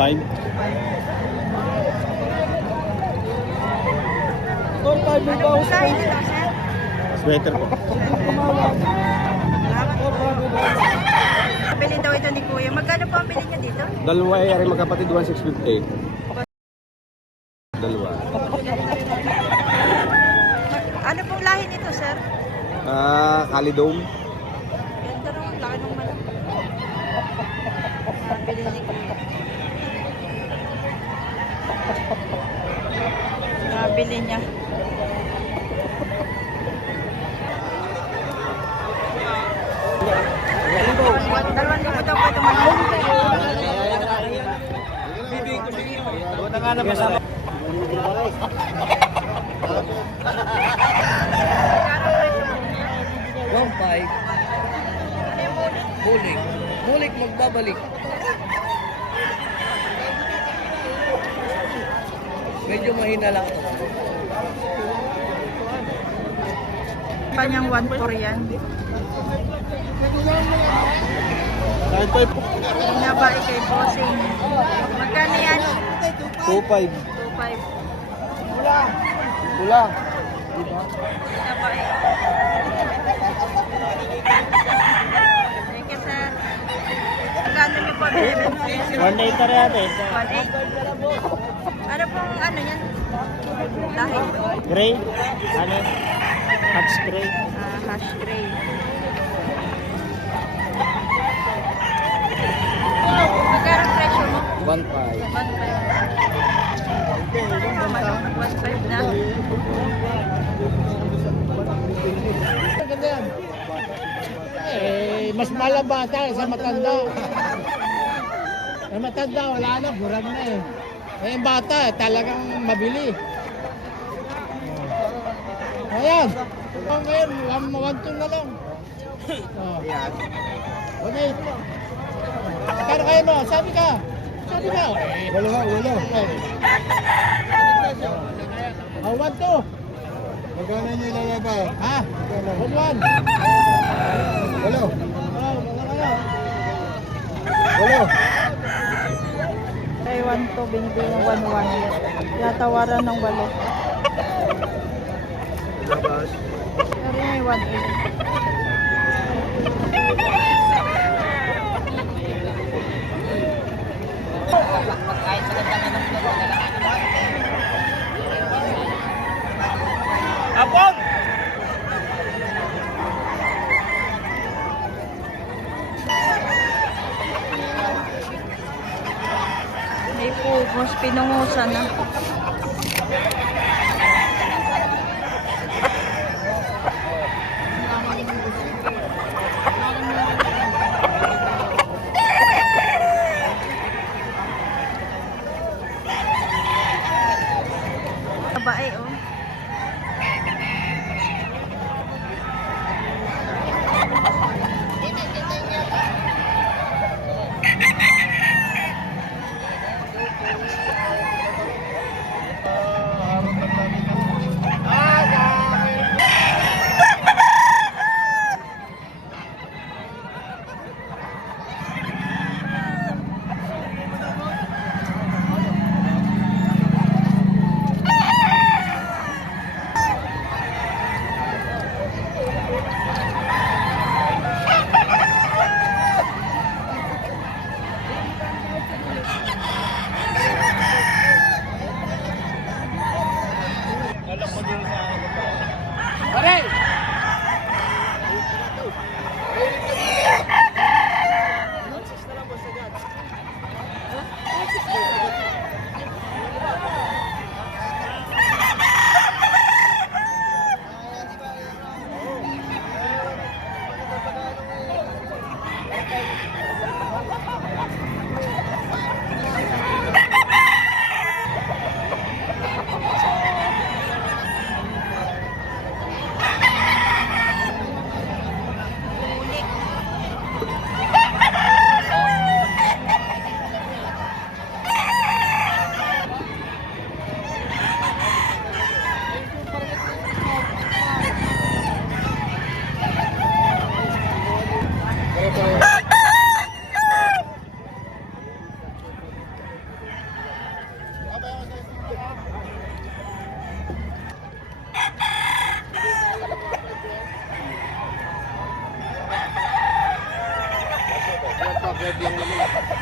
2.5. 4-5 yung bawas ko. Sweater po. Bili daw ito ni Kuya. Magkano po ang bili niya dito? Dalawa ay magkapatid 1,650. Dalawa. Ano pong lahi nito, sir? Calidome. Ganda rin ang laki ng manok. Bili ni Kuya. Nabili niya. Dalawang libo daw po ito manok. Bulik magbabalik. Medyo mahina lang ito. Kanyang 1.4 yan. Nabae kay Bossing. Magkano yan? 2.5. 2.5. Pula. Nabae. Thank you, sir. Magkano niyo po binibenta? 1.8 rin ate. 1.8. Ano pong ano yan? Lahi. Gray. Ano? Hatch gray. Hash gray. Magkano ang presyo mo? 1.5. 1.5 na. Maganda yan. Mas malabata sa matanda. Sa matanda, wala na, burag na eh. Yung bata, talagang mabili. Ayan. Ngayon, 1.2 na lang. Ayan. 1.8. Kano kayo mo? Sabi ka. Wala. 1.2. Magkano nyo ilalaba? Ha? 1.1. Walo. Wala. Kay 1.2, binibili ng 1.1. Tinatawaran ng 8. Pero may 1.8. Apong! May pugos, pinungusan na. Babae, oh. 1.5 lang naman.